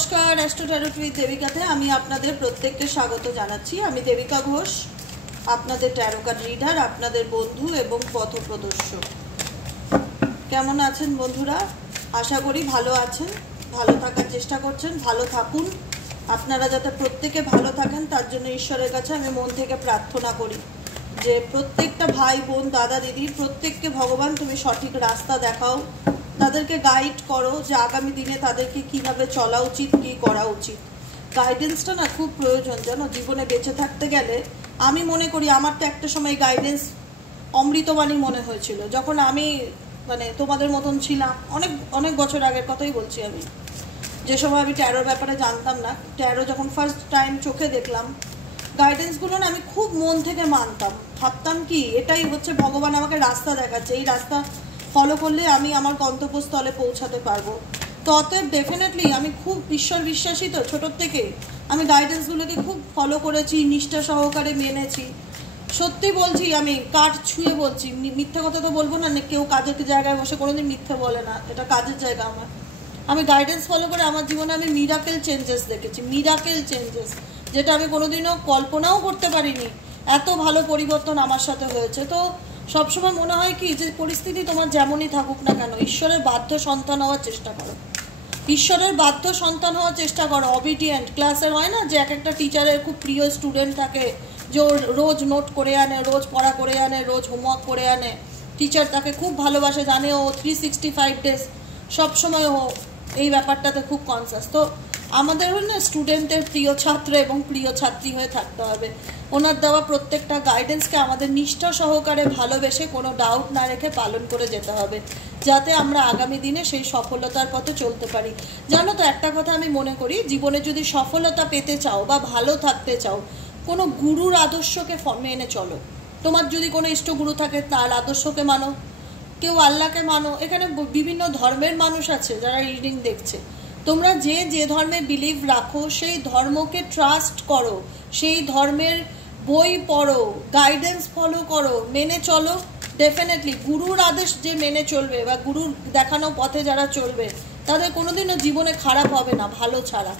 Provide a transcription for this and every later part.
নমস্কার, astro tarot with দেবিকাতে আমি আপনাদের প্রত্যেককে স্বাগত জানাচ্ছি। আমি দেবিকা ঘোষ, আপনাদের ট্যারো কার্ড রিডার, আপনাদের বন্ধু এবং পথপ্রদর্শক। কেমন আছেন বন্ধুরা? আশা করি ভালো আছেন, ভালো থাকার চেষ্টা করছেন। ভালো থাকুন। আপনারা যাতে প্রত্যেকে ভালো থাকেন তার জন্য ঈশ্বরের কাছে আমি মন থেকে প্রার্থনা করি যে প্রত্যেকটা ভাই বোন দাদা দিদি প্রত্যেককে ভগবান তুমি সঠিক রাস্তা দেখাও, তাদেরকে গাইড করো যে আগামী দিনে তাদেরকে কিভাবে চলা উচিত, কি করা উচিত। গাইডেন্সটা না খুব প্রয়োজন, জানো, জীবনে বেঁচে থাকতে গেলে। আমি মনে করি আমার তো একটা সময় গাইডেন্স অমৃতবাণী মনে হয়েছিল যখন আমি তোমাদের মতন ছিলাম। অনেক অনেক বছর আগের কথাই বলছি আমি, যে সময় আমি ট্যারোর ব্যাপারে জানতাম না। ট্যারো যখন ফার্স্ট টাইম চোখে দেখলাম, গাইডেন্সগুলো না আমি খুব মন থেকে মানতাম। ভাবতাম কি এটাই হচ্ছে ভগবান আমাকে রাস্তা দেখাচ্ছে, এই রাস্তা ফলো করলে আমি আমার গন্তব্যস্থলে পৌঁছাতে পারবো। তো অতএব ডেফিনেটলি আমি খুব ঈশ্বর বিশ্বাসী, তো ছোটোর থেকে আমি গাইডেন্সগুলোকে খুব ফলো করেছি, নিষ্ঠা সহকারে মেনেছি। সত্যি বলছি, আমি কাঠ ছুঁয়ে বলছি, মিথ্যা কথা তো বলবো না। কেউ কাজের জায়গায় বসে কোনোদিন মিথ্যে বলে না, এটা কাজের জায়গা আমার। আমি গাইডেন্স ফলো করে আমার জীবনে আমি মিরাকেল চেঞ্জেস দেখেছি, মিরাকেল চেঞ্জেস, যেটা আমি কোনোদিনও কল্পনাও করতে পারিনি। এত ভালো পরিবর্তন আমার সাথে হয়েছে। তো সবসময় মনে হয় কি, যে পরিস্থিতি তোমার যেমনই থাকুক না কেন, ঈশ্বরের বাধ্য সন্তান হওয়ার চেষ্টা করো। ঈশ্বরের বাধ্য সন্তান হওয়ার চেষ্টা করো। অবিডিয়েন্ট ক্লাসের হয় না যে এক একটা টিচারের খুব প্রিয় স্টুডেন্ট থাকে, যে ও রোজ নোট করে আনে, রোজ পড়া করে আনে, রোজ হোমওয়ার্ক করে আনে। টিচার তাকে খুব ভালোবাসে, জানে ও 365 ডেজ সবসময় ও এই ব্যাপারটাতে খুব কনসাস। তো আমাদের না স্টুডেন্টের প্রিয় ছাত্র এবং প্রিয় ছাত্রী হয়ে থাকতে হবে। ওনার দেওয়া প্রত্যেকটা গাইডেন্সকে আমাদের নিষ্ঠা সহকারে ভালোবেসে কোনো ডাউট না রেখে পালন করে যেতে হবে, যাতে আমরা আগামী দিনে সেই সফলতার পথে চলতে পারি। জানো তো, একটা কথা আমি মনে করি, জীবনে যদি সফলতা পেতে চাও বা ভালো থাকতে চাও, কোনো গুরুর আদর্শকে মেনে চলো। তোমার যদি কোনো ইষ্টগুরু থাকে তার আদর্শকে মানো, কেউ আল্লাহকে মানো। এখানে বিভিন্ন ধর্মের মানুষ আছে যারা রিডিং দেখছে। তোমরা যে যে ধর্মে বিলিভ রাখো সেই ধর্মকে ট্রাস্ট করো, সেই ধর্মের বই পড়ো, গাইডেন্স ফলো করো, মেনে চলো। ডেফিনেটলি গুরুর আদেশ যে মেনে চলবে বা গুরুর দেখানো পথে যারা চলবে, তাদের কোনোদিনও জীবনে খারাপ হবে না, ভালো ছাড়া।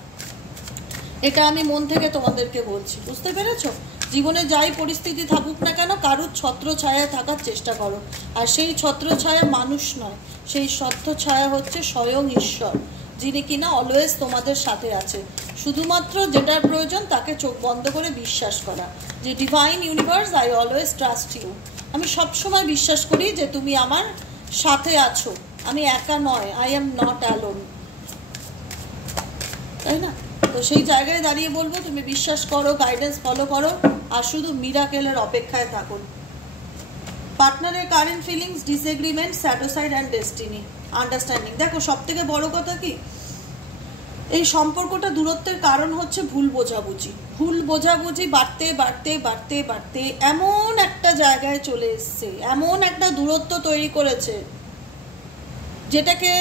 এটা আমি মন থেকে তোমাদেরকে বলছি, বুঝতে পেরেছো? জীবনে যাই পরিস্থিতি থাকুক না কেন, কারুর ছত্র ছায়া থাকার চেষ্টা করো। আর সেই ছত্র ছায়া মানুষ নয়, সেই ছত্র ছায়া হচ্ছে স্বয়ং ঈশ্বর, যিনি কিনা অলওয়েজ তোমাদের সাথে আছে। শুধুমাত্র যেটার প্রয়োজন তাকে চোখ বন্ধ করে বিশ্বাস করা, যে divine universe, I always trust you. আমি সবসময় বিশ্বাস করি যে তুমি আমার সাথে আছো, আমি একা নয়, আই এম নট অ্যালোন, তাই না? তো সেই জায়গায় দাঁড়িয়ে বলবো, তুমি বিশ্বাস করো, গাইডেন্স ফলো করো, আর শুধু মিরাকেলের অপেক্ষায় থাকুন। পার্টনারের current feelings, disagreement, satisfied and destiny, understanding. দেখো, সব থেকে বড় কথা কি, এই সম্পর্কটা দূরত্বের কারণ হচ্ছে ভুল বোঝাবুঝি। ভুল বোঝাবুঝি বাড়তে বাড়তে বাড়তে বাড়তে এমন একটা জায়গায় চলে এসছে, এমন একটা দূরত্ব তৈরি করেছে, যেটাকে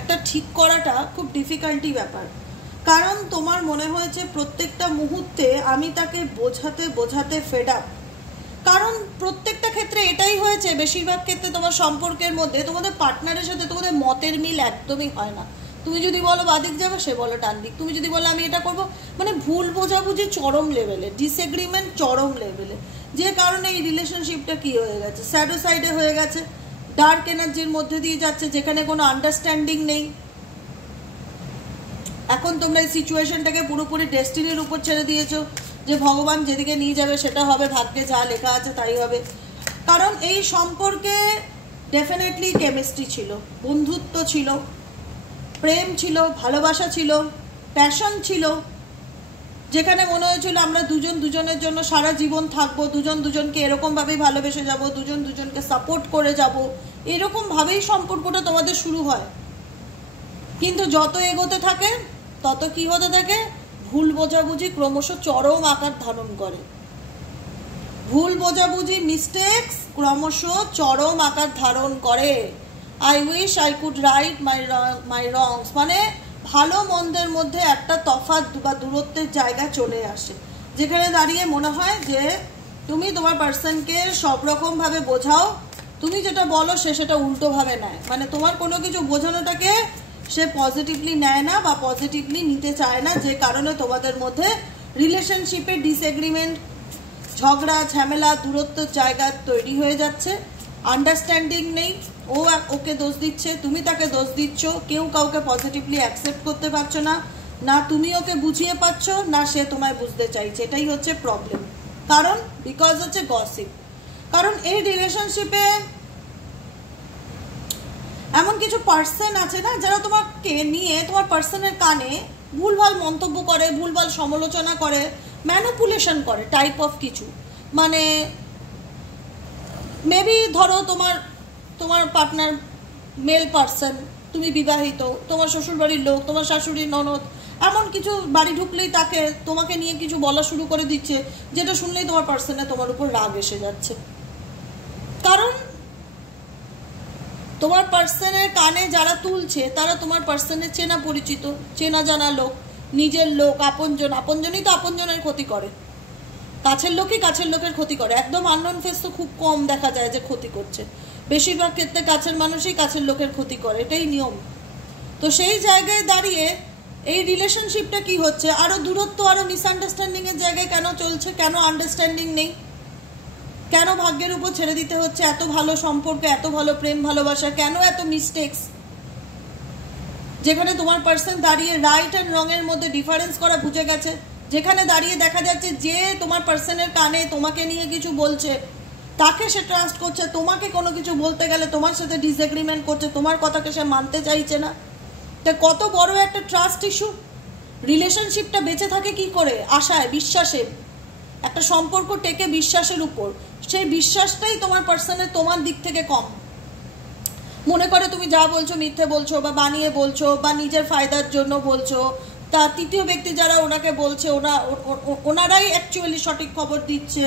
একটা ঠিক করাটা খুব ডিফিকাল্টি ব্যাপার। কারণ তোমার মনে হয়েছে প্রত্যেকটা মুহূর্তে আমি তাকে বোঝাতে বোঝাতে ফেড আপ। কারণ প্রত্যেকটা ক্ষেত্রে এটাই হয়েছে, বেশিরভাগ ক্ষেত্রে তোমার সম্পর্কের মধ্যে তোমাদের পার্টনারের সাথে তোমাদের মতের মিল একদমই হয় না। তুমি যদি বলো বাদিক যাবে, সে বলো ডান দিক। তুমি যদি বলো আমি এটা করবো, মানে ভুল বোঝাবুঝি চরম লেভেলে, ডিসএগ্রিমেন্ট চরম লেভেলে। যে কারণে এই রিলেশনশিপটা কি হয়ে গেছে, স্যাডো সাইডে হয়ে গেছে, ডার্ক এনার্জির মধ্যে দিয়ে যাচ্ছে, যেখানে কোনো আন্ডারস্ট্যান্ডিং নেই। এখন তোমরা এই সিচুয়েশনটাকে পুরোপুরি ডেস্টিনির উপর ছেড়ে দিয়েছো, যে ভগবান যেদিকে নিয়ে যাবে সেটা হবে, ভাগ্যে যা লেখা আছে তাই হবে। কারণ এই সম্পর্কে ডেফিনেটলি কেমিস্ট্রি ছিল, বন্ধুত্ব ছিল, প্রেম ছিল, ভালোবাসা ছিল, প্যাশন ছিল, যেখানে মনে হয়েছিল আমরা দুজন দুজনের জন্য সারা জীবন থাকবো, দুজন দুজনকে এরকমভাবেই ভালোবেসে যাব, দুজন দুজনকে সাপোর্ট করে যাব, এরকমভাবেই সম্পর্কটা তোমাদের শুরু হয়। কিন্তু যত এগোতে থাকে তত কি হতে থাকে, ভুল বোঝাবুঝি ক্রমশ চরম আকার ধারণ করে। ভুল বোঝাবুঝি, মিস্টেকস ক্রমশ চরম আকার ধারণ করে। I wish I could right my wrongs, মানে ভালো মন্দের মধ্যে একটা তফাৎ বা দূরত্বের জায়গা চলে আসে, যেখানে দাঁড়িয়ে মনে হয় যে তুমি তোমার পার্সনকে সব রকমভাবে বোঝাও, তুমি যেটা বলো সে সেটা উল্টোভাবে নেয়। মানে তোমার কোনো কিছু বোঝানোটাকে সে পজিটিভলি নেয় না বা পজিটিভলি নিতে চায় না, যে কারণে তোমাদের মধ্যে রিলেশনশিপে ডিসএগ্রিমেন্ট, ঝগড়া ঝামেলা, দূরত্বের জায়গা তৈরি হয়ে যাচ্ছে। আন্ডারস্ট্যান্ডিং নেই, ও ওকে দোষ দিচ্ছে, তুমি তাকে দোষ দিচ্ছ, কেউ কাউকে পজিটিভলি অ্যাকসেপ্ট করতে পারছো না, না তুমি ওকে বুঝিয়ে পাচ্ছ না সে তোমায় বুঝতে চাইছে। এটাই হচ্ছে প্রবলেম। কারণ বিকজ হচ্ছে গসিপ। কারণ এই রিলেশনশিপে এমন কিছু পার্সন আছে না যারা তোমাকে নিয়ে, তোমার পার্সনের কানে ভুলভাল মন্তব্য করে, ভুলভাল সমালোচনা করে, ম্যানিপুলেশন করে টাইপ অফ কিছু। মানে মেবি ধরো তোমার পার্টনার মেল পার্সন, তুমি বিবাহিত, তোমার শ্বশুরবাড়ির লোক, তোমার শাশুড়ির ননদ এমন কিছু বাড়ি ঢুকলেই তাকে তোমাকে নিয়ে কিছু বলা শুরু করে দিচ্ছে, যেটা শুনলেই তোমার পার্সনে তোমার উপর রাগ এসে যাচ্ছে। কারণ তোমার পার্সনের কানে যারা তুলছে তারা তোমার পার্সনের চেনা পরিচিত, চেনা জানা লোক, নিজের লোক, আপনজন। আপনজনই তো আপনজনের ক্ষতি করে, কাছের লোকই কাছের লোকের ক্ষতি করে। একদম আননোন ফেস তো খুব কম দেখা যায় যে ক্ষতি করছে, বেশিরভাগ ক্ষেত্রে কাছের মানুষই কাছের লোকের ক্ষতি করে, এটাই নিয়ম। তো সেই জায়গায় দাঁড়িয়ে এই রিলেশনশিপটা কি হচ্ছে, আরো দূরত্ব, আরো মিসআন্ডারস্ট্যান্ডিং এর জায়গায় কেন চলছে? কেন আন্ডারস্ট্যান্ডিং নেই? কেন ভাগ্যের উপর ছেড়ে দিতে হচ্ছে এত ভালো সম্পর্ক, এত ভালো প্রেম ভালোবাসা? কেন এত মিস্টেক্স? যেখানে তোমার পার্সন দাঁড়িয়ে রাইট অ্যান্ড রং এর মধ্যে ডিফারেন্স করা বুঝে গেছে, যেখানে দাঁড়িয়ে দেখা যাচ্ছে যে তোমার পার্সনের কানে তোমাকে নিয়ে কিছু বলছে তাকে সে ট্রাস্ট করছে, তোমাকে কোনো কিছু বলতে গেলে তোমার সাথে ডিসএগ্রিমেন্ট করছে, তোমার কথাকে সে মানতে চাইছে না। তা কত বড় একটা ট্রাস্ট ইস্যু। রিলেশনশিপটা বেঁচে থাকে কি করে? আশায়, বিশ্বাসে। একটা সম্পর্ক টেকে বিশ্বাসের উপর। সেই বিশ্বাসটাই তোমার পার্সনের তোমার দিক থেকে কম। মনে করে তুমি যা বলছো মিথ্যে বলছো, বা বানিয়ে বলছো, বা নিজের ফায়দার জন্য বলছো। তা তৃতীয় ব্যক্তি যারা ওনাকে বলছে ওনারাই অ্যাকচুয়ালি সঠিক খবর দিচ্ছে,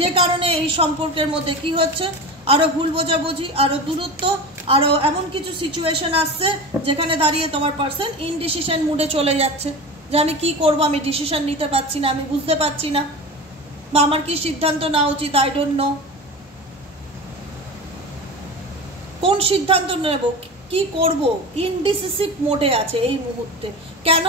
যে কারণে এই সম্পর্কের মধ্যে কি হচ্ছে, আরো ভুল বোঝাবুঝি, আরো দূরত্ব, আরো এমন কিছু সিচুয়েশন আসছে যেখানে দাঁড়িয়ে তোমার পার্সন ইনডিসিশন মুডে চলে যাচ্ছে, যে আমি কি করবো, আমি ডিসিশন নিতে পারছি না, আমি বুঝতে পারছি না, বা আমার কি সিদ্ধান্ত নেওয়া উচিত, আই ডোন্ট নো, কোন সিদ্ধান্ত নেব, কি করব, ইনডিসিসিভ মোডে আছে এই মুহূর্তে। কেন?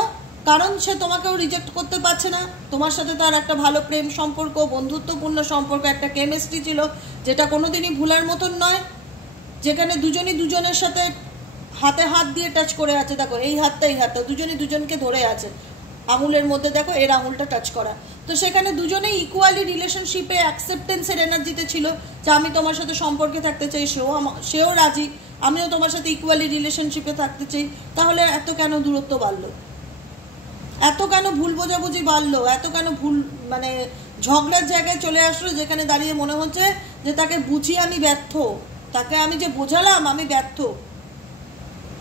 কারণ সে তোমাকেও রিজেক্ট করতে পারছে না। তোমার সাথে তার একটা ভালো প্রেম সম্পর্ক, বন্ধুত্বপূর্ণ সম্পর্ক, একটা কেমিস্ট্রি ছিল যেটা কোনোদিনই ভুলার মতন নয়, যেখানে দুজনই দুজনের সাথে হাতে হাত দিয়ে টাচ করে আছে। দেখো এই হাতটা এই হাতটা দুজনই দুজনকে ধরে আছে, আঙুলের মধ্যে দেখো এর আঙুলটা টাচ করা। তো সেখানে দুজনেই ইকুয়ালি রিলেশনশিপে অ্যাকসেপ্টেন্সের এনার্জিতে ছিল, যে আমি তোমার সাথে সম্পর্কে থাকতে চাই, সেও রাজি, আমিও তোমার সাথে ইকুয়ালি রিলেশনশিপে থাকতে চাই। তাহলে এত কেন দূরত্ব বাড়লো? এত কেন ভুল বোঝাবুঝি বাড়লো? এত কেন ভুল মানে ঝগড়ার জায়গায় চলে আসলো, যেখানে দাঁড়িয়ে মনে হচ্ছে যে তাকে বুঝিয়ে আমি ব্যর্থ, তাকে আমি যে বোঝালাম আমি ব্যর্থ।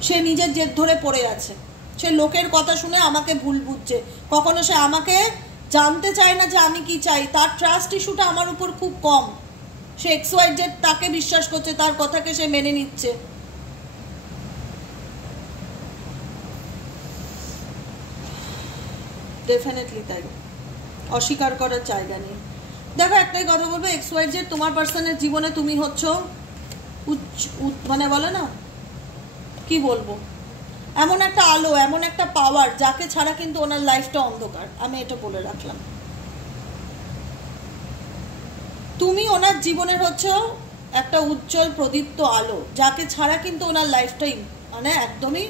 সে নিজের জেদ ধরে পড়ে আছে, সে লোকের কথা শুনে আমাকে ভুল বুঝছে, কখনো সে আমাকে জানতে চায় না যে আমি কি চাই। তার ট্রাস্ট ইস্যুটা আমার উপর খুব কম। সে XYZ তাকে বিশ্বাস করছে, তার কথাকে সে মেনে নিচ্ছে। ডেফিনেটলি তাই, অস্বীকার করার জায়গা নেই। দেখো একটাই কথা বলবো, XYZ তোমার পার্সনের জীবনে তুমি হচ্ছ মানে বলে না কি বলবো, এমন একটা আলো, এমন একটা পাওয়ার যাকে ছাড়া কিন্তু ওনার লাইফটা অন্ধকার। আমি এটা বলে রাখলাম। তুমি ওনার জীবনের হচ্ছে একটা উজ্জ্বল প্রদীপ্ত আলো, যাকে ছাড়া কিন্তু ওনার লাইফটাই মানে একদমই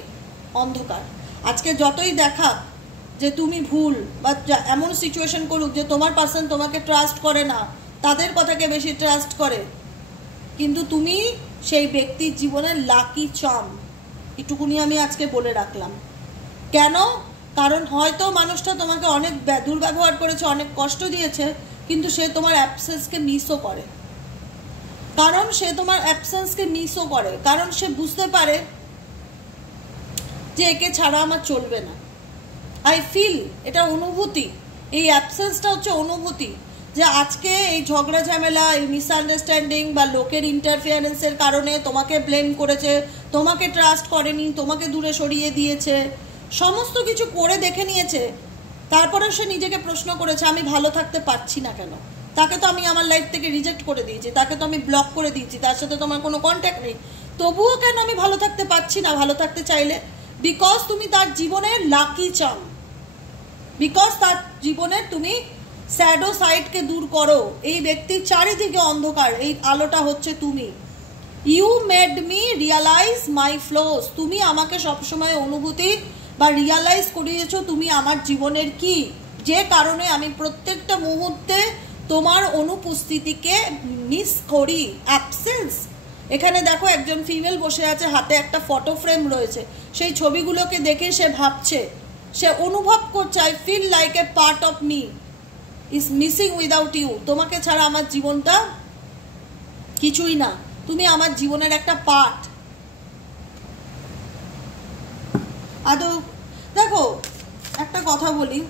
অন্ধকার। আজকে যতই দেখা যে তুমি ভুল, বা এমন সিচুয়েশন করুক যে তোমার পার্সন তোমাকে ট্রাস্ট করে না, তাদের কথাকে বেশি ট্রাস্ট করে, কিন্তু তুমি সেই ব্যক্তির জীবনের লাকি চার্ম। এটুকুনি আমি আজকে বলে রাখলাম। কেন? কারণ হয়তো মানুষটা তোমাকে অনেক দুর্ব্যবহার করেছে, অনেক কষ্ট দিয়েছে, কিন্তু সে তোমার অ্যাবসেন্সকে মিসও করে। কারণ সে তোমার অ্যাবসেন্সকে মিসও করে, কারণ সে বুঝতে পারে যে একে ছাড়া আমার চলবে না। আই ফিল, এটা অনুভূতি, এই অ্যাবসেন্সটা হচ্ছে অনুভূতি, যে আজকে এই ঝগড়া ঝামেলা, এই মিসআন্ডারস্ট্যান্ডিং বা লোকের ইন্টারফিয়ারেন্সের কারণে তোমাকে ব্লেম করেছে, তোমাকে ট্রাস্ট করেনি, তোমাকে দূরে সরিয়ে দিয়েছে, সমস্ত কিছু করে দেখে নিয়েছে। তারপরে সে নিজেকে প্রশ্ন করেছে আমি ভালো থাকতে পারছি না কেন? তাকে তো আমি আমার লাইফ থেকে রিজেক্ট করে দিয়েছি, তাকে তো আমি ব্লক করে দিয়েছি, তার সাথে তোমার কোনো কন্ট্যাক্ট নেই, তবুও কেন আমি ভালো থাকতে পারছি না ভালো থাকতে চাইলে? বিকজ তুমি তার জীবনের লাকি চাম, বিকজ তার জীবনের তুমি স্যাডো সাইডকে দূর করো। এই ব্যক্তির চারিদিকে অন্ধকার, এই আলোটা হচ্ছে তুমি। You made me realise my flaws, তুমি আমাকে সবসময় অনুভূতি বা রিয়ালাইজ করিয়েছো তুমি আমার জীবনের কি, যে কারণে আমি প্রত্যেকটা মুহূর্তে তোমার অনুপস্থিতিকে মিস করি। অ্যাবসেন্স, এখানে দেখো একজন ফিমেল বসে আছে, হাতে একটা ফটো ফ্রেম রয়েছে, সেই ছবিগুলোকে দেখে সে ভাবছে, সে অনুভব করছে I feel like a part of me is missing without you. তোমাকে ছাড়া আমার জীবনটা কিছুই না, তুমি আমার জীবনের একটা পার্ট। আদৌ দেখো একটা কথা বলি,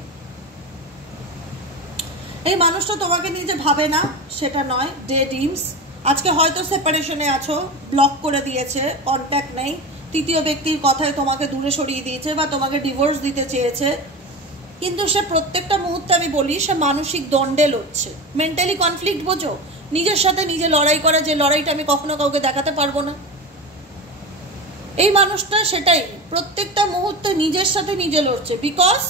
এই মানুষটা তোমাকে নিয়ে যে ভাবে না সেটা নয়, ডে ড্রিমস। আজকে হয়তো সেপারেশনে আছো, ব্লক করে দিয়েছে, কন্ট্যাক্ট নেই, তৃতীয় ব্যক্তির কথায় তোমাকে দূরে সরিয়ে দিয়েছে বা তোমাকে ডিভোর্স দিতে চেয়েছে, কিন্তু সে প্রত্যেকটা মুহূর্তে আমি বলি সে মানসিক দ্বন্দ্বে লড়ছে, মেন্টালি কনফ্লিক্ট। বোঝো, নিজের সাথে নিজে লড়াই করে, যে লড়াইটা আমি কখনো কাউকে দেখাতে পারবো না। এই মানুষটা সেটাই প্রত্যেকটা মুহূর্তে নিজের সাথে নিজে লড়ছে, বিকজ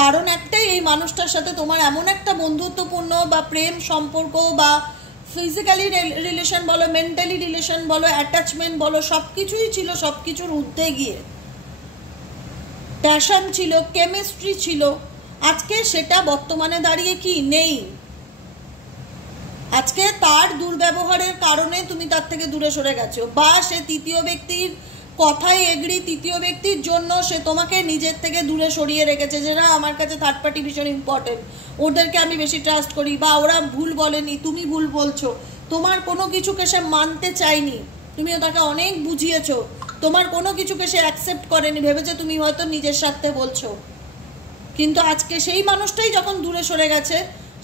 কারণ একটাই, এই মানুষটার সাথে তোমার এমন একটা বন্ধুত্বপূর্ণ বা প্রেম সম্পর্ক বা ফিজিক্যালি রিলেশন বলো, মেন্টালি রিলেশন বলো, অ্যাটাচমেন্ট বলো, সব কিছুই ছিল, সব কিছুর ঊর্ধ্বে গিয়ে প্যাশন ছিল, কেমিস্ট্রি ছিল। আজকে সেটা বর্তমানে দাঁড়িয়ে কি নেই। আজকে তার দুর্ব্যবহারের কারণে তুমি তার থেকে দূরে সরে গেছো, বা সে তৃতীয় ব্যক্তির কথাই এগ্রি, তৃতীয় ব্যক্তির জন্য সে তোমাকে নিজের থেকে দূরে সরিয়ে রেখেছে। যেটা আমার কাছে থার্ড পার্টি ভীষণ ইম্পর্টেন্ট, ওদেরকে আমি বেশি ট্রাস্ট করি, বা ওরা ভুল বলেনি, তুমি ভুল বলছো, তোমার কোনো কিছুকে সে মানতে চায়নি, তুমিও তাকে অনেক বুঝিয়েছো, তোমার কোনো কিছুকে সে অ্যাকসেপ্ট করেনি, ভেবেছে তুমি হয়তো নিজের স্বার্থে বলছো। কিন্তু আজকে সেই মানুষটাই যখন দূরে সরে গেছে,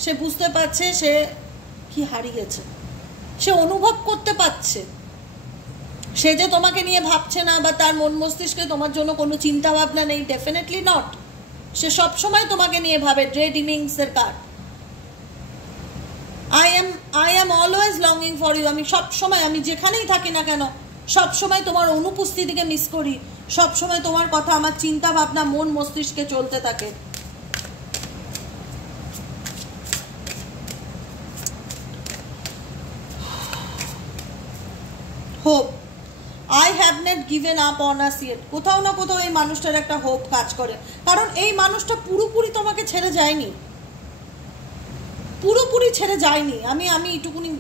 সে বুঝতে পারছে সে কি হারিয়েছে, সে অনুভব করতে পারছে সে যে তোমাকে নিয়ে ভাবছে না, বা তার মন মস্তিষ্কে তোমার জন্য কোনো চিন্তা ভাবনা নেই, ডেফিনেটলি নট। সে সবসময় তোমাকে নিয়ে ভাবে, ড্রেড ইনিংসের card, I am always longing for you. আমি সবসময়, আমি যেখানেই থাকি না কেন, সবসময় তোমার অনুপস্থিতিকে মিস করি, সবসময় তোমার কথা আমার চিন্তা ভাবনা মন মস্তিষ্কে চলতে থাকে। Hope, I have not given up on us yet. কোথাও না কোথাও এই মানুষটার একটা হোপ কাজ করে, কারণ এই মানুষটা পুরোপুরি তোমাকে ছেড়ে যায়নি, পুরোপুরি ছেড়ে যায়নি। আমি এটুকুনি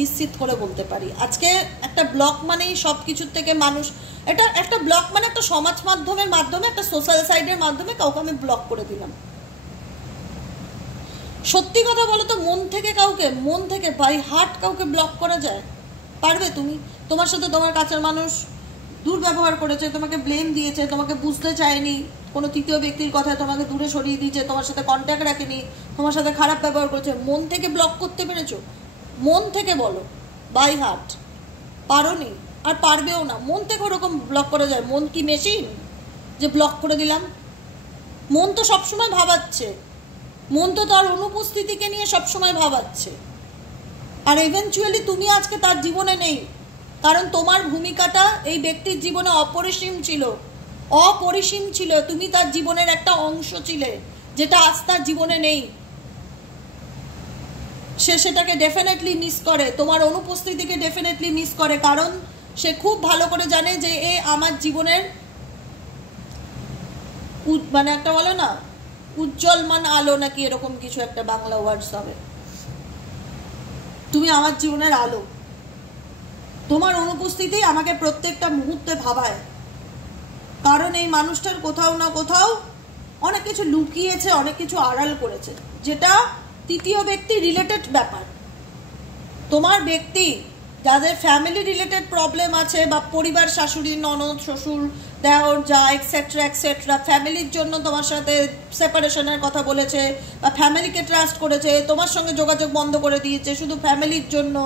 নিশ্চিত করে বলতে পারি। আজকে একটা ব্লক মানেই সব কিছুর থেকে মানুষ, এটা একটা ব্লক মানে একটা সমাজ মাধ্যমের মাধ্যমে, একটা সোশ্যাল সাইডের মাধ্যমে কাউকে আমি ব্লক করে দিলাম। সত্যি কথা বলো তো, মন থেকে কাউকে, মন থেকে বাই হার্ট কাউকে ব্লক করা যায়? পারবে তুমি? তোমার সাথে তোমার কাছের মানুষ দুর্ব্যবহার করেছে, তোমাকে ব্লেম দিয়েছে, তোমাকে বুঝতে চায়নি, কোনো তৃতীয় ব্যক্তির কথায় তোমাকে দূরে সরিয়ে দিয়েছে, তোমার সাথে কন্ট্যাক্ট রাখেনি, তোমার সাথে খারাপ ব্যবহার করেছে, মন থেকে ব্লক করতে পেরেছো? মন থেকে বলো, বাই হার্ট পারোনি, আর পারবেও না। মন থেকে ওরকম ব্লক করা যায়? মন কি মেশিন যে ব্লক করে দিলাম? মন তো সবসময় ভাবাচ্ছে, মন তো তার অনুপস্থিতিকে নিয়ে সবসময় ভাবাচ্ছে। আর ইভেনচুয়ালি তুমি আজকে তার জীবনে নেই, কারণ তোমার ভূমিকাটা এই ব্যক্তির জীবনে অপরিসীম ছিল, অপরিসীম ছিল। তুমি তার জীবনের একটা অংশ ছিলে, যেটা আজ তার জীবনে নেই। সে সেটাকে ডেফিনেটলি মিস করে, তোমার অনুপস্থিতিকে ডেফিনেটলি মিস করে, কারণ সে খুব ভালো করে জানে যে এ আমার জীবনের মানে একটা বলো না উজ্জ্বলমান আলো, নাকি এরকম কিছু একটা বাংলা ওয়ার্ডস হবে। তুমি আমার জীবনের আলো, তোমার অনুপস্থিতি আমাকে প্রত্যেকটা মুহূর্তে ভাবায়, কারণ এই মানুষটার কোথাও না কোথাও অনেক কিছু লুকিয়েছে, অনেক কিছু আড়াল করেছে, যেটা তৃতীয় ব্যক্তি রিলেটেড ব্যাপার। তোমার ব্যক্তি যাদের ফ্যামিলি রিলেটেড প্রবলেম আছে, বা পরিবার, শাশুড়ি, ননদ, শ্বশুর, দেওর, যা এক্সেট্রা এক্সেট্রা, ফ্যামিলির জন্য তোমার সাথে সেপারেশনের কথা বলেছে, বা ফ্যামিলিকে ট্রাস্ট করেছে, তোমার সঙ্গে যোগাযোগ বন্ধ করে দিয়েছে শুধু ফ্যামিলির জন্য,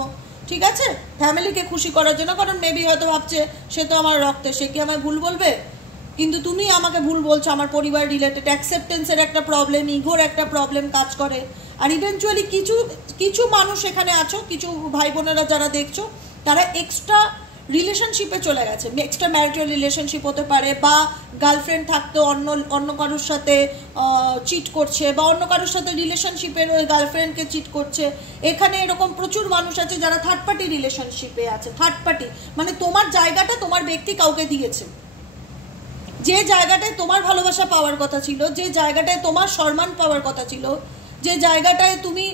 ঠিক আছে, ফ্যামিলিকে খুশি করার জন্য, কারণ মেবি হয়তো ভাবছে সে তো আমার রক্তে, সে কি আমায় ভুল বলবে, কিন্তু তুমি আমাকে ভুল বলছো। আমার পরিবার রিলেটেড অ্যাকসেপ্টেন্সের একটা প্রবলেম, ইগোর একটা প্রবলেম কাজ করে। আর ইভেনচুয়ালি কিছু কিছু মানুষ এখানে আছো, কিছু ভাই বোনেরা যারা দেখছো, তারা এক্সট্রা রিলেশনশিপে চলে গেছে, এক্সট্রা ম্যারিটাল রিলেশনশিপ হতে পারে, বা গার্লফ্রেন্ড থাকতে অন্য কারোর সাথে চিট করছে, বা অন্য কারোর সাথে রিলেশনশিপের ওই গার্লফ্রেন্ডকে চিট করছে। এখানে এরকম প্রচুর মানুষ আছে যারা থার্ড পার্টি রিলেশনশিপে আছে। থার্ড পার্টি মানে তোমার জায়গাটা তোমার ব্যক্তি কাউকে দিয়েছে, যে জায়গাটায় তোমার ভালোবাসা পাওয়ার কথা ছিল, যে জায়গাটায় তোমার সম্মান পাওয়ার কথা ছিল, যে জায়গাটায় তুমি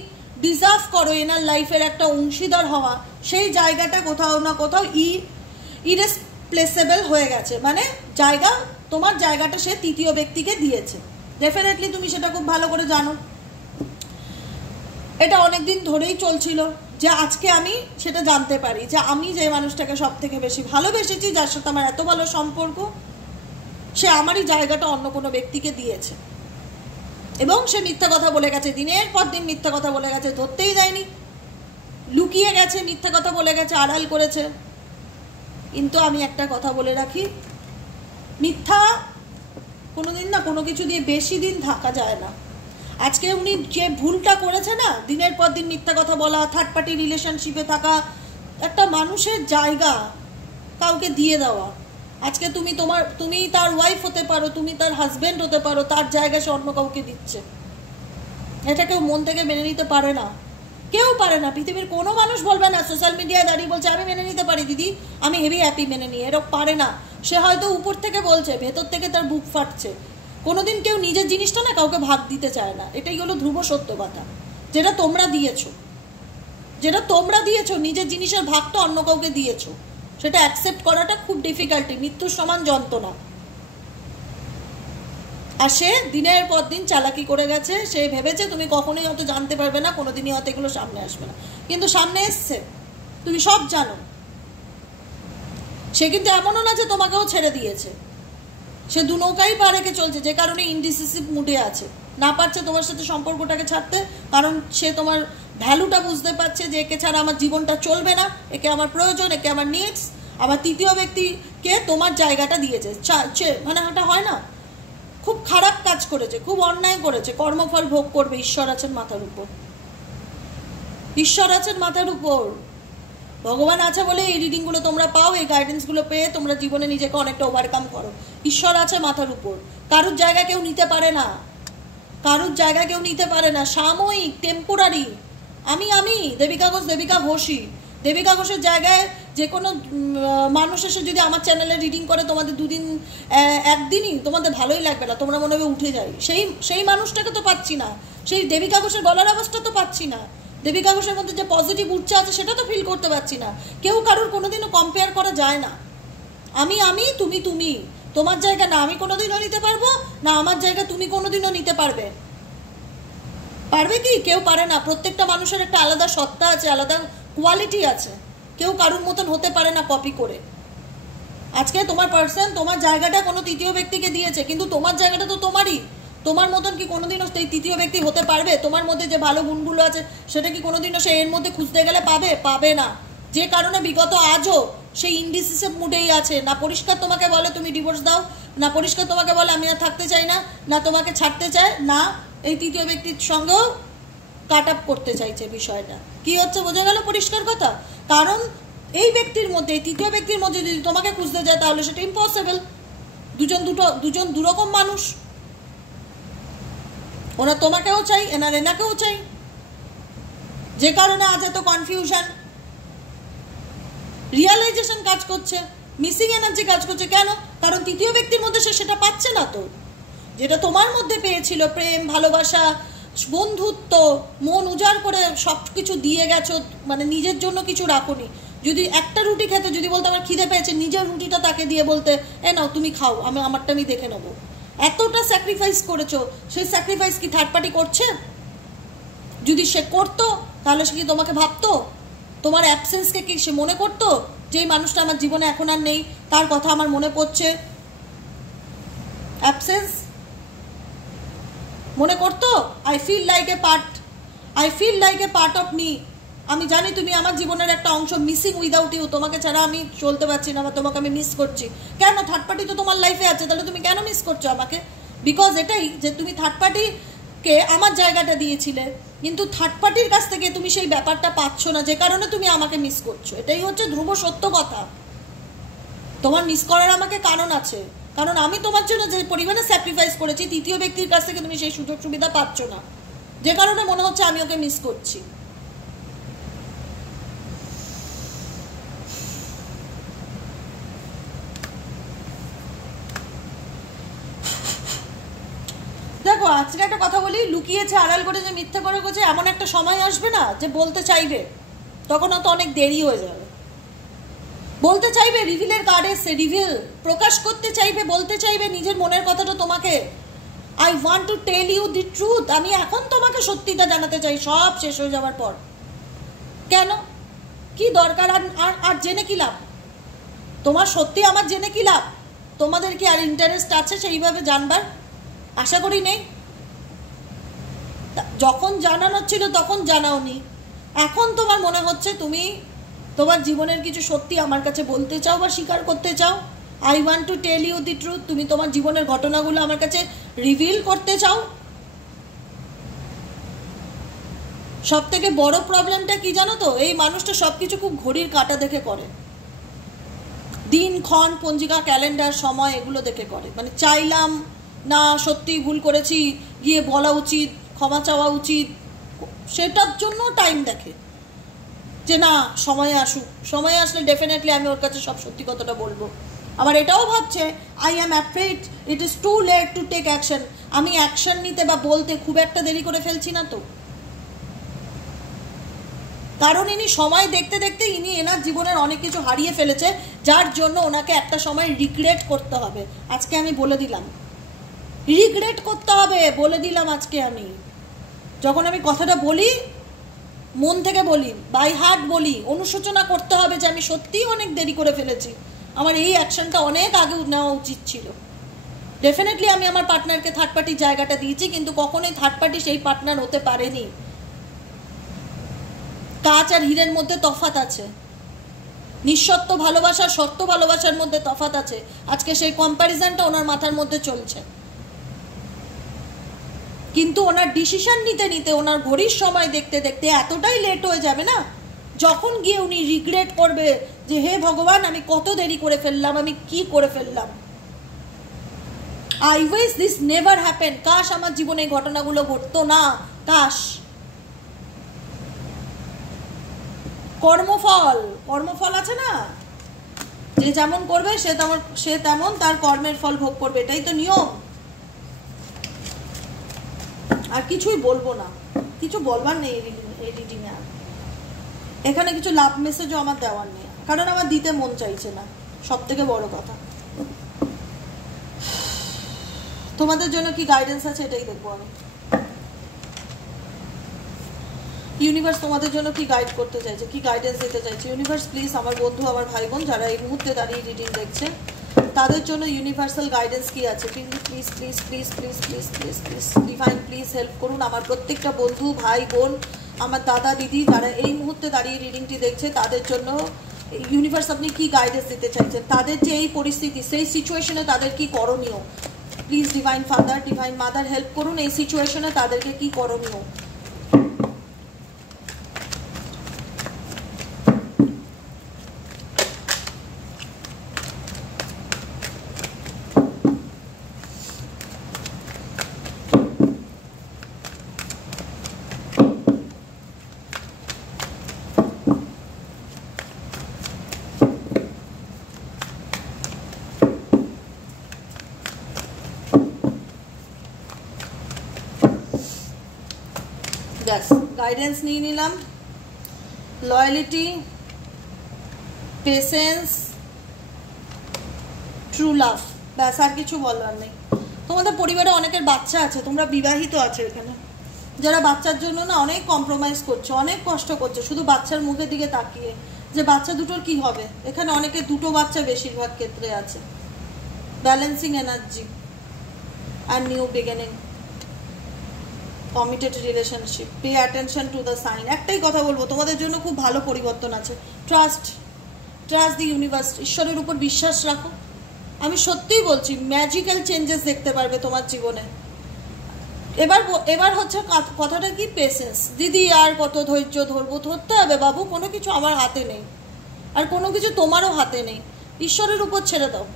ডিজার্ভ করো এনার লাইফের একটা অংশীদার হওয়া, সেই জায়গাটা কোথাও না কোথাও ইরেসপ্লেসেবল হয়ে গেছে। মানে তোমার জায়গাটা সে তৃতীয় ব্যক্তিকে দিয়েছে। ডেফিনেটলি তুমি সেটা খুব ভালো করে জানো। এটা অনেকদিন ধরেই চলছিল, যে আজকে আমি সেটা জানতে পারি যে আমি যে মানুষটাকে সব থেকে বেশি ভালোবেসেছি, যার সাথে আমার এত ভালো সম্পর্ক, সে আমারই জায়গাটা অন্য কোনো ব্যক্তিকে দিয়েছে। এবং সে মিথ্যা কথা বলে গেছে, দিনের পর দিন মিথ্যা কথা বলে গেছে, ধরতেই দেয়নি, লুকিয়ে গেছে, মিথ্যা কথা বলে গেছে, আড়াল করেছে। কিন্তু আমি একটা কথা বলে রাখি, মিথ্যা কোনোদিন না কোনো কিছু দিয়ে বেশি দিন থাকা যায় না। আজকে উনি যে ভুলটা করেছে না, দিনের পর দিন মিথ্যা কথা বলা, থার্ড পার্টি রিলেশনশিপে থাকা, একটা মানুষের জায়গা কাউকে দিয়ে দেওয়া। আজকে তুমি তার ওয়াইফ হতে পারো, তুমি তার হাজবেন্ড হতে পারো, তার জায়গা সে অন্য কাউকে দিচ্ছে। এটা কেউ মন থেকে মেনে নিতে পারে না, কেউ পারে না। পৃথিবীর কোনো মানুষ বলবে না, সোশ্যাল মিডিয়ায় দাঁড়িয়ে বলছে আমি মেনে নিতে পারি দিদি, আমি হেভি হ্যাপি মেনে নিই, এরকম পারে না। সে হয়তো উপর থেকে বলছে, ভেতর থেকে তার বুক ফাটছে। কোনোদিন কেউ নিজের জিনিসটা না কাউকে ভাগ দিতে চায় না। এটাই হলো ধ্রুব সত্য কথা, যেটা তোমরা দিয়েছো, নিজের জিনিসের ভাগটা অন্য কাউকে দিয়েছো, সেটা অ্যাকসেপ্ট করাটা খুব ডিফিকাল্টি, মৃত্যুর সমান যন্ত্রণা। আর সে দিনের পর দিন চালাকি করে গেছে। সে ভেবেছে তুমি কখনোই হয়তো জানতে পারবে না, কোনোদিনই হয়তো এগুলো সামনে আসবে না, কিন্তু সামনে এসছে, তুমি সব জানো। সে কিন্তু এমনও না যে তোমাকেও ছেড়ে দিয়েছে, সে দু নৌকাই পা রেখে চলছে, যে কারণে ইনডিসিসিভ মুডে আছে, না পারছে তোমার সাথে সম্পর্কটাকে ছাড়তে। কারণ সে তোমার ভ্যালুটা বুঝতে পারছে যে একে ছাড়া আমার জীবনটা চলবে না, একে আমার প্রয়োজন, একে আমার নিডস। আবার তৃতীয় ব্যক্তিকে তোমার জায়গাটা দিয়েছে, মানে এটা হয় না, খুব খারাপ কাজ করেছে, খুব অন্যায় করেছে, কর্মফল ভোগ করবে। ঈশ্বর আছেন মাথার উপর, ঈশ্বর আছেন মাথার উপর, ভগবান আছে বলে এই রিডিংগুলো তোমরা পাও, এই গাইডেন্সগুলো পেয়ে তোমরা জীবনে নিজেকে অনেকটা ওভারকাম করো। ঈশ্বর আছে মাথার উপর, কারুর জায়গা কেউ নিতে পারে না, কারুর জায়গা কেউ নিতে পারে না, সাময়িক, টেম্পোরারি। আমি দেবিকা ঘোষই। দেবিকা ঘোষের জায়গায় যে কোনো মানুষ এসে যদি আমার চ্যানেলে রিডিং করে, তোমাদের একদিনই তোমাদের ভালোই লাগবে না, তোমরা মনে হবে উঠে যাই। সেই মানুষটাকে তো পাচ্ছি না, সেই দেবিকা ঘোষের গলার আওয়াজটা তো পাচ্ছি না, দেবিকা ঘোষের মধ্যে যে পজিটিভ উচ্চা আছে সেটা তো ফিল করতে পারছি না। কেউ কারুর কোনোদিনও কম্পেয়ার করা যায় না। আমি তুমি, তোমার জায়গা না আমি কোনোদিনও নিতে পারবো না, আমার জায়গা তুমি কোনোদিনও নিতে পারবে কি? কেউ পারে না। প্রত্যেকটা মানুষের একটা আলাদা সত্তা আছে, আলাদা কোয়ালিটি আছে, কেউ কারুর মতন হতে পারে না কপি করে। আজকে তোমার পার্সন তোমার জায়গাটা কোনো তৃতীয় ব্যক্তিকে দিয়েছে, কিন্তু তোমার জায়গাটা তো তোমারই। তোমার মতন কি কোনোদিনও সেই তৃতীয় ব্যক্তি হতে পারবে? তোমার মধ্যে যে ভালো গুণগুলো আছে সেটা কি কোনোদিনও সে এর মধ্যে খুঁজতে গেলে পাবে না। যে কারণে বিগত আজও সেই ইনডিসিসিভ মুডেই আছে। না পরিষ্কার তোমাকে বলে তুমি ডিভোর্স দাও, না পরিষ্কার তোমাকে বলে আমি আর থাকতে চাই না, না তোমাকে ছাড়তে চায়, না এই তৃতীয় ব্যক্তির সঙ্গেও কাট আপ করতে চাইছে। বিষয়টা কি হচ্ছে বোঝা গেল পরিষ্কার কথা? কারণ এই ব্যক্তির মধ্যে, তৃতীয় ব্যক্তির মধ্যে যদি তোমাকে খুঁজতে যায় তাহলে সেটা ইম্পসিবল। দুজন দুরকম মানুষ, ওরা তোমাকেও চাই, এনাকেও চাই, যে কারণে আজ এত কনফিউশন, রিয়েলাইজেশন কাজ করছে, মিসিং এনার্জি কাজ করছে। কেন? কারণ তৃতীয় ব্যক্তির মধ্যে সে সেটা পাচ্ছে না। তো যেটা তোমার মধ্যে পেয়েছিল, প্রেম, ভালোবাসা, বন্ধুত্ব, মন উজাড় করে সব কিছু দিয়ে গেছো, মানে নিজের জন্য কিছু রাখোনি। যদি একটা রুটি খেতে, যদি বলতে আমার খিদে পেয়েছে, নিজের রুটিটা তাকে দিয়ে বলতে নাও তুমি খাও, আমারটা আমি দেখে নেবো। এতটা স্যাক্রিফাইস করেছো, সেই স্যাক্রিফাইস কি থার্ড পার্টি করছে? যদি সে করতো তাহলে সে কি তোমাকে ভাবতো? তোমার অ্যাবসেন্সকে কি সে মনে করতো যে এই মানুষটা আমার জীবনে এখন আর নেই, তার কথা আমার মনে পড়ছে? অ্যাবসেন্স মনে করতো? I feel like a part of me. আমি জানি তুমি আমার জীবনের একটা অংশ, মিসিং উইদাউট ইউ। তোমাকে ছাড়া আমি চলতে পারছি না, বা তোমাকে আমি মিস করছি। কেন? থার্ড পার্টি তো তোমার লাইফে আছে, তাহলে তুমি কেন মিস করছো আমাকে? বিকজ এটাই যে তুমি থার্ড পার্টিকে আমার জায়গাটা দিয়েছিলে, কিন্তু থার্ড পার্টির কাছ থেকে তুমি সেই ব্যাপারটা পাচ্ছ না, যে কারণে তুমি আমাকে মিস করছো। এটাই হচ্ছে ধ্রুব সত্য কথা। তোমার মিস করার আমাকে কারণ আছে, কারণ আমি তোমার জন্য যে পরিমাণে স্যাক্রিফাইস করেছি, তৃতীয় ব্যক্তির কাছ থেকে তুমি সেই সুযোগ সুবিধা পাচ্ছ না, যে কারণে মনে হচ্ছে আমি ওকে মিস করছি। দেখো আজকে একটা কথা বলি, লুকিয়েছে আড়াল করে যে মিথ্যে করে গেছে, এমন একটা সময় আসবে না যে বলতে চাইবে, তখন তো অনেক দেরি হয়ে যাবে। বলতে চাইবে, রিভিলের কার্ড এসে রিভিল প্রকাশ করতে চাইবে, বলতে চাইবে নিজের মনের কথাটা তোমাকে। I want to tell you the truth, আমি এখন তোমাকে সত্যিটা জানাতে চাই, সব শেষ হয়ে যাওয়ার পর। কেন, কি দরকার? আর জেনে কি লাভ? তোমার সত্যি আমার জেনে কি লাভ? তোমাদের কি আর ইন্টারেস্ট আছে সেইভাবে জানবার? আশা করি নেই। যখন জানানোর ছিল তখন জানাওনি, এখন তোমার মনে হচ্ছে তুমি তোমার জীবনের কিছু সত্যি আমার কাছে বলতে চাও বা স্বীকার করতে চাও। I want to tell you the truth, তুমি তোমার জীবনের ঘটনাগুলো আমার কাছে রিভিল করতে চাও। সব থেকে বড় প্রবলেমটা কি জানো তো, এই মানুষটা সব কিছু খুব ঘড়ির কাঁটা দেখে করে, দিনক্ষণ, পঞ্জিকা, ক্যালেন্ডার, সময় এগুলো দেখে করে। মানে চাইলাম না, সত্যি ভুল করেছি, গিয়ে বলা উচিত, ক্ষমা চাওয়া উচিত, সেটার জন্য টাইম দেখে যে না সময় আসুক, সময় আসলে ডেফিনেটলি আমি ওর কাছে সব সত্যি কথাটা বলবো। আবার এটাও ভাবছে I am afraid it is too late to take action, আমি অ্যাকশন নিতে বা বলতে খুব একটা দেরি করে ফেলছি না তো। কারণ ইনি সময় দেখতে দেখতে ইনি এনার জীবনের অনেক কিছু হারিয়ে ফেলেছে, যার জন্য ওনাকে একটা সময় রিগ্রেট করতে হবে। আজকে আমি বলে দিলাম, রিগ্রেট করতে হবে, বলে দিলাম আজকে। আমি যখন আমি কথাটা বলি, মন থেকে বলি, বাই হার্ট বলি, অনুশোচনা করতে হবে যে আমি সত্যিই অনেক দেরি করে ফেলেছি, আমার এই অ্যাকশনটা অনেক আগে নেওয়া উচিত ছিল। ডেফিনেটলি আমি আমার পার্টনারকে থার্ড পার্টির জায়গাটা দিয়েছি, কিন্তু কখনোই থার্ড পার্টি সেই পার্টনার হতে পারেনি। কাঁচ আর হীরের মধ্যে তফাৎ আছে, নিঃশর্ত ভালোবাসার শর্ত ভালোবাসার মধ্যে তফাৎ আছে। আজকে সেই কম্প্যারিজনটা ওনার মাথার মধ্যে চলছে, কিন্তু ওনার ডিসিশন নিতে নিতে, ওনার ঘড়ির সময় দেখতে দেখতে এতটাই লেট হয়ে যাবে না, যখন গিয়ে উনি রিগ্রেট করবে যে হে ভগবান আমি কত দেরি করে ফেললাম, আমি কি করে ফেললাম। I wish this never happen, কাশ আমার জীবনে ঘটনাগুলো ঘটতো না, কাশ। কর্মফল, কর্মফল আছে না, যে যেমন করবে সে তেমন তার কর্মের ফল ভোগ করবে, এটাই তো নিয়ম। আর কিছুই বলবো না, কিছু বলবার নেই এই রিডিংয়ে। আর এখানে কিছু লাভ মেসেজও আমার দেওয়ার নেই, কারণ আমার দিতে মন চাইছে না, সব থেকে বড় কথা। তোমাদের জন্য কি গাইডেন্স আছে এটাই দেখবো আমি। ইউনিভার্স তোমাদের জন্য কি গাইড করতে চাইছে, কি গাইডেন্স দিতে চাইছে। ইউনিভার্স প্লিজ, আমার বন্ধু, আমার ভাই বোন যারা এই মুহূর্তে দাঁড়িয়ে রিডিং দেখছে, তাদের জন্য ইউনিভার্সাল গাইডেন্স কি আছে, please please please please please please please please divine please help করুন। আমার প্রত্যেকটা বন্ধু, ভাই বোন, আমার দাদা দিদি যারা এই মুহূর্তে দাঁড়িয়ে রিডিংটি দেখছে, তাদের জন্য ইউনিভার্স আপনি কি গাইডেন্স দিতে চাইছেন, তাদের যে এই পরিস্থিতি, সেই সিচুয়েশনে তাদের কি করণীয়। Please divine father, divine mother help করুন, এই সিচুয়েশনে তাদেরকে কি করণীয়। ব্যাস গাইডেন্স নিয়ে নিলাম। লয়ালিটি, পেশেন্স, ট্রু লাভ, ব্যাস আর কিছু বলার নেই। তোমাদের পরিবারে অনেকের বাচ্চা আছে, তোমরা বিবাহিত আছে এখানে, যারা বাচ্চার জন্য না অনেক কম্প্রোমাইজ করছো, অনেক কষ্ট করছো, শুধু বাচ্চার মুখের দিকে তাকিয়ে যে বাচ্চা দুটোর কি হবে। এখানে অনেকে দুটো বাচ্চা বেশিরভাগ ক্ষেত্রে আছে। Balancing energy and new beginning, committed relationship, pay attention to the sign. একটাই কথা বলবো, তোমাদের জন্য খুব ভালো পরিবর্তন আছে। ট্রাস্ট দি ইউনিভার্স, ঈশ্বরের উপর বিশ্বাস রাখো। আমি সত্যিই বলছি, ম্যাজিক্যাল চেঞ্জেস দেখতে পারবে তোমার জীবনে। এবার হচ্ছে কথাটা কি, পেশেন্স। দিদি আর কত ধৈর্য ধরবো, ধরতে হবে বাবু, কোনো কিছু আমার হাতে নেই, আর কোনো কিছু তোমারও হাতে নেই। ঈশ্বরের উপর ছেড়ে দাও,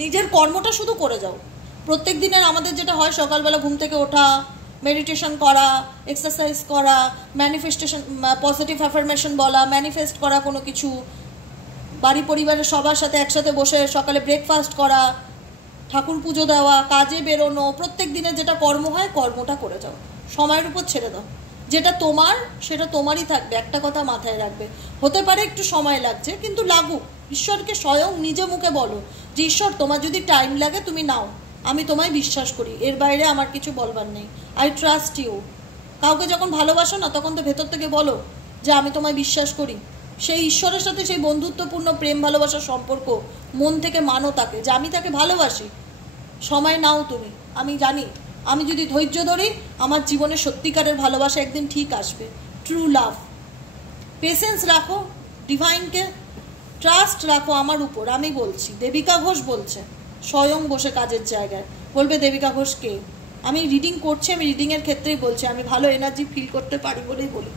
নিজের কর্মটা শুধু করে যাও। প্রত্যেক দিনের আমাদের যেটা হয়, সকালবেলা ঘুম থেকে ওঠা, মেডিটেশন করা, এক্সারসাইজ করা, ম্যানিফেস্টেশন, পজিটিভ অ্যাফার্মেশন বলা, ম্যানিফেস্ট করা কোনো কিছু, বাড়ি পরিবারের সবার সাথে একসাথে বসে সকালে ব্রেকফাস্ট করা, ঠাকুর পুজো দেওয়া, কাজে বেরোনো, প্রত্যেক দিনের যেটা কর্ম হয় কর্মটা করে যাও, সময়ের উপর ছেড়ে দাও। যেটা তোমার সেটা তোমারই থাকবে। একটা কথা মাথায় রাখবে, হতে পারে একটু সময় লাগছে, কিন্তু লাগুক। ঈশ্বরকে স্বয়ং নিজে মুখে বলো যে ঈশ্বর তোমার যদি টাইম লাগে তুমি নাও, আমি তোমায় বিশ্বাস করি, এর বাইরে আমার কিছু বলবার নেই, আই ট্রাস্ট ইউ। কাউকে যখন ভালোবাসো না তখন তো ভেতর থেকে বলো যে আমি তোমায় বিশ্বাস করি। সেই ঈশ্বরের সাথে সেই বন্ধুত্বপূর্ণ প্রেম ভালোবাসার সম্পর্ক মন থেকে মানো তাকে, যে আমি তাকে ভালোবাসি। সময় নাও তুমি, আমি জানি আমি যদি ধৈর্য ধরি আমার জীবনে সত্যিকারের ভালোবাসা একদিন ঠিক আসবে। ট্রু লাভ, পেশেন্স রাখো, ডিভাইনকে ট্রাস্ট রাখো আমার উপর। আমি বলছি, দেবিকা ঘোষ বলছে, স্বয়ং বসে কাজের জায়গায়। বলবে দেবিকা ঘোষ কে? আমি রিডিং করছি, আমি রিডিংয়ের ক্ষেত্রেই বলছি, আমি ভালো এনার্জি ফিল করতে পারি বলেই বলি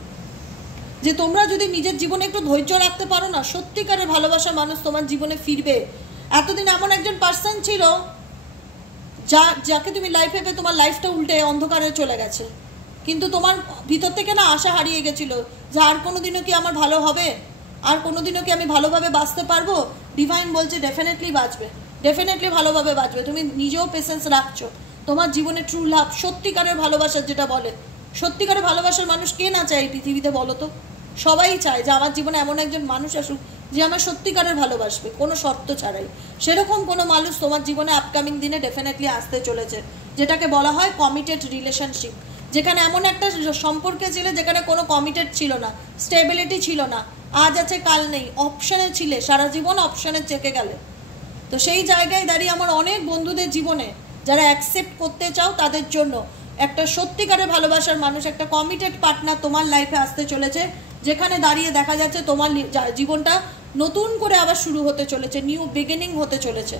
যে তোমরা যদি নিজের জীবনে একটু ধৈর্য রাখতে পারো না, সত্যিকারের ভালোবাসা মানুষ তোমার জীবনে ফিরবে। এতদিন এমন একজন পার্সন ছিল যাকে তুমি লাইফে পেয়ে তোমার লাইফটা উল্টে অন্ধকারে চলে গেছে, কিন্তু তোমার ভিতর থেকে না আশা হারিয়ে গেছিল যে আর কোনোদিনও কি আমার ভালো হবে, আর কোনোদিনও কি আমি ভালোভাবে বাঁচতে পারবো। ডিভাইন বলছে ডেফিনেটলি বাঁচবে, ডেফিনেটলি ভালোভাবে বাঁচবে। তুমি নিজেও পেশেন্স রাখছো, তোমার জীবনে ট্রু লাভ, সত্যিকারের ভালোবাসার যেটা বলে, সত্যিকারের ভালোবাসার মানুষ কে না চায় এই পৃথিবীতে বলো তো? সবাই চায় যে আমার জীবনে এমন একজন মানুষ আসুক যে আমার সত্যিকারের ভালোবাসবে, কোনো শর্ত ছাড়াই। সেরকম কোনো মানুষ তোমার জীবনে আপকামিং দিনে ডেফিনেটলি আসতে চলেছে, যেটাকে বলা হয় কমিটেড রিলেশনশিপ। যেখানে এমন একটা সম্পর্কে ছিল যেখানে কোনো কমিটেড ছিল না, স্টেবিলিটি ছিল না, আজ আছে কাল নেই, অপশানে ছিলে, সারা জীবন অপশানে চেকে গেলে। তো সেই জায়গায় দাঁড়িয়ে আমার অনেক বন্ধুদের জীবনে যারা অ্যাকসেপ্ট করতে চাও তাদের জন্য একটা সত্যিকারের ভালোবাসার মানুষ, একটা কমিটেড পার্টনার তোমার লাইফে আসতে চলেছে, যেখানে দাঁড়িয়ে দেখা যাচ্ছে তোমার জীবনটা নতুন করে আবার শুরু হতে চলেছে, নিউ বিগিনিং হতে চলেছে।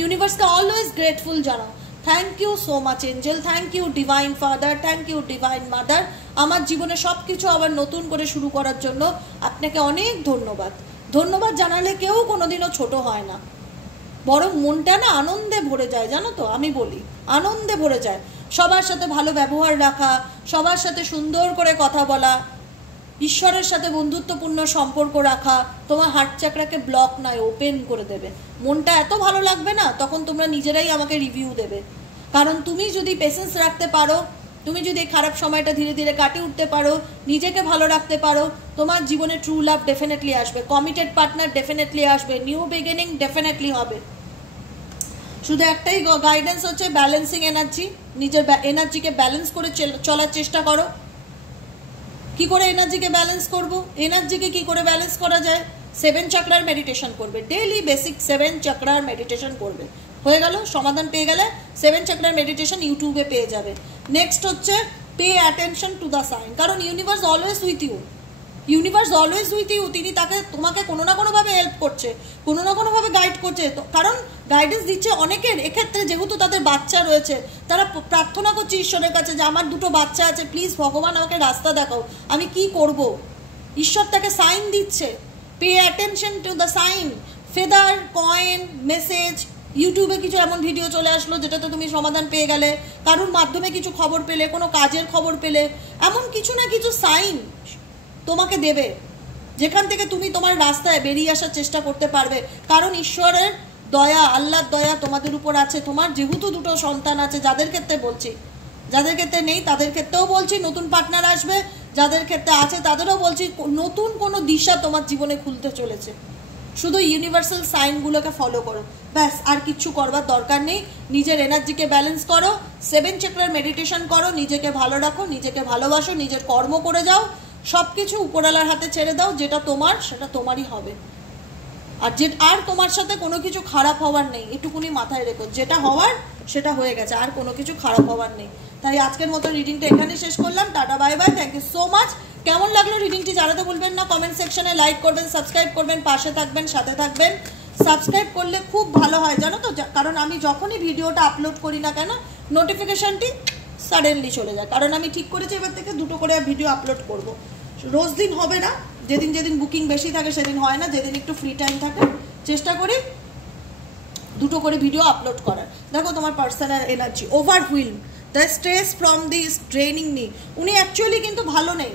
ইউনিভার্সকে অলওয়েজ গ্রেটফুল জানাও। Thank you so much angel, thank you divine father, thank you divine mother, আমার জীবনে সব কিছু আবার নতুন করে শুরু করার জন্য আপনাকে অনেক ধন্যবাদ। ধন্যবাদ জানালে কেউ কোনোদিনও ছোট হয় না, বরং মনটা না আনন্দে ভরে যায়, জানো তো? আমি বলি আনন্দে ভরে যায়। সবার সাথে ভালো ব্যবহার রাখা, সবার সাথে সুন্দর করে কথা বলা, ঈশ্বরের সাথে বন্ধুত্বপূর্ণ সম্পর্ক রাখা তোমার হার্ট চাকরাকে ব্লক নয় ওপেন করে দেবে। মনটা এত ভালো লাগবে না, তখন তোমরা নিজেরাই আমাকে রিভিউ দেবে। কারণ তুমি যদি পেশেন্স রাখতে পারো, তুমি যদি খারাপ সময়টা ধীরে ধীরে কাটিয়ে উঠতে পারো, নিজেকে ভালো রাখতে পারো, তোমার জীবনে ট্রু লাভ ডেফিনেটলি আসবে, কমিটেড পার্টনার ডেফিনেটলি আসবে, নিউ বিগিনিং ডেফিনেটলি হবে। শুধু একটাই গাইডেন্স হচ্ছে ব্যালেন্সিং এনার্জি। নিজের এনার্জিকে ব্যালেন্স করে চলার চেষ্টা করো। কি করে এনার্জিকে ব্যালেন্স করব? এনার্জিকে কি করে ব্যালেন্স করা যায়? 7 চক্রার মেডিটেশন করবে, ডেইলি বেসিক 7 চক্রার মেডিটেশন করবে। হয়ে গেল, সমাধান পেয়ে গেলে। 7 চক্রার মেডিটেশন ইউটিউবে পেয়ে যাবে। নেক্সট হচ্ছে pay attention to the sign, কারণ universe always with you, universe always with you. তিনি তোমাকে কোনো না কোনোভাবে হেল্প করছে, কোনো না কোনোভাবে গাইড করছে। কারণ গাইডেন্স দিচ্ছে অনেকের, এক্ষেত্রে যেহেতু তাদের বাচ্চা রয়েছে, তারা প্রার্থনা করছে ঈশ্বরের কাছে যে আমার 2টো বাচ্চা আছে, প্লিজ ভগবান আমাকে রাস্তা দেখাও, আমি কি করব। ঈশ্বর তাকে সাইন দিচ্ছে। Pay attention to the sign, feather, coin, message. ইউটিউবে কিছু এমন ভিডিও চলে আসলো যেটাতে তুমি সমাধান পেয়ে গেলে, কারোর মাধ্যমে কিছু খবর পেলে, কোনো কাজের খবর পেলে, এমন কিছু না কিছু সাইন তোমাকে দেবে, যেখান থেকে তুমি তোমার রাস্তায় বেরিয়ে আসার চেষ্টা করতে পারবে। কারণ ঈশ্বরের দয়া, আল্লাহর দয়া তোমাদের উপর আছে। তোমার যেহেতু 2টো সন্তান আছে, যাদের ক্ষেত্রে বলছি, যাদের ক্ষেত্রে নেই তাদের ক্ষেত্রেও বলছি নতুন পার্টনার আসবে, যাদের ক্ষেত্রে আছে তাদেরও বলছি নতুন কোনো দিশা তোমার জীবনে খুলতে চলেছে। শুধু ইউনিভার্সাল সাইনগুলোকে ফলো করো, ব্যাস, আর কিচ্ছু করবার দরকার নেই। নিজের এনার্জিকে ব্যালেন্স করো, 7 চক্রার মেডিটেশন করো, নিজেকে ভালো রাখো, নিজেকে ভালোবাসো, নিজের কর্ম করে যাও, সব কিছু উপরওয়ালার হাতে ছেড়ে দাও। যেটা তোমার সেটা তোমারই হবে, আর তোমার সাথে কোনো কিছু খারাপ হওয়ার নেই, এটুকুনি মাথায় রেখো। যেটা হওয়ার সেটা হয়ে গেছে, আর কোনো কিছু খারাপ হওয়ার নেই। তাই আজকের মতো রিডিংটা এখানেই শেষ করলাম। Tata, bye bye, thank you so much. কেমন লাগলো রিডিংটি জানাতে ভুলবেন না, কমেন্ট সেকশনে লাইক করবেন, সাবস্ক্রাইব করবেন, পাশে থাকবেন, সাথে থাকবেন। সাবস্ক্রাইব করলে খুব ভালো হয়, জানো তো? কারণ আমি যখনই ভিডিওটা আপলোড করি না কেন, নোটিফিকেশনটি সাডেনলি চলে যায়। কারণ আমি ঠিক করেছি এবার থেকে 2টো করে ভিডিও আপলোড করব। রোজ দিন হবে না, যেদিন যেদিন বুকিং বেশি থাকে সেদিন হয় না, যেদিন একটু ফ্রি টাইম থাকে চেষ্টা করি দুটো করে ভিডিও আপলোড করার। দেখো তোমার personal energy overwheeled, the stress from this draining me. উনি অ্যাকচুয়ালি কিন্তু ভালো নেই,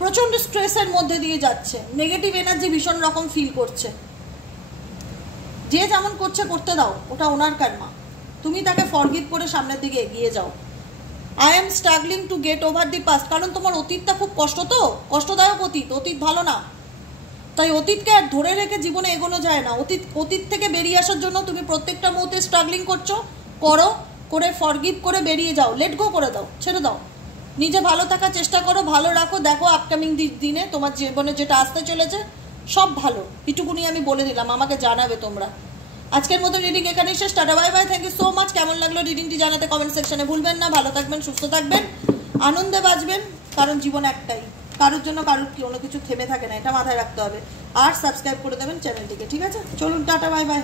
প্রচণ্ড স্ট্রেসের মধ্যে দিয়ে যাচ্ছে, নেগেটিভ এনার্জি ভীষণ রকম ফিল করছে। যে যেমন করছে করতে দাও, ওটা ওনার কর্মা, তুমি তাকে ফরগিভ করে সামনের দিকে এগিয়ে যাও। I am struggling to get over the past, কারণ তোমার অতীতটা খুব কষ্টদায়ক অতীত ভালো না, তাই অতীতকে আর ধরে রেখে জীবনে এগোনো যায় না। অতীত থেকে বেরিয়ে আসার জন্য তুমি প্রত্যেকটা মুহূর্তে স্ট্রাগলিং করে ফরগিভ করে বেরিয়ে যাও, লেট গো করে দাও, ছেড়ে দাও। নিজে ভালো থাকার চেষ্টা করো, ভালো রাখো। দেখো আপকামিং দিনে তোমার জীবনে যেটা আসতে চলেছে সব ভালো, এটুকুনি আমি বলে দিলাম, আমাকে জানাবে তোমরা। আজকের মতো রিডিং এখানেই শেষ। Tata bye bye, thank you so much. কেমন লাগলো রিডিংটি জানাতে কমেন্ট সেকশনে ভুলবেন না। ভালো থাকবেন, সুস্থ থাকবেন, আনন্দে বাঁচবেন, কারণ জীবন একটাই, কারোর জন্য কারোর কোনো কিছু থেমে থাকে না, এটা মাথায় রাখতে হবে। আর সাবস্ক্রাইব করে দেবেন চ্যানেলটিকে, ঠিক আছে? চলুন, টাটা বাই বাই।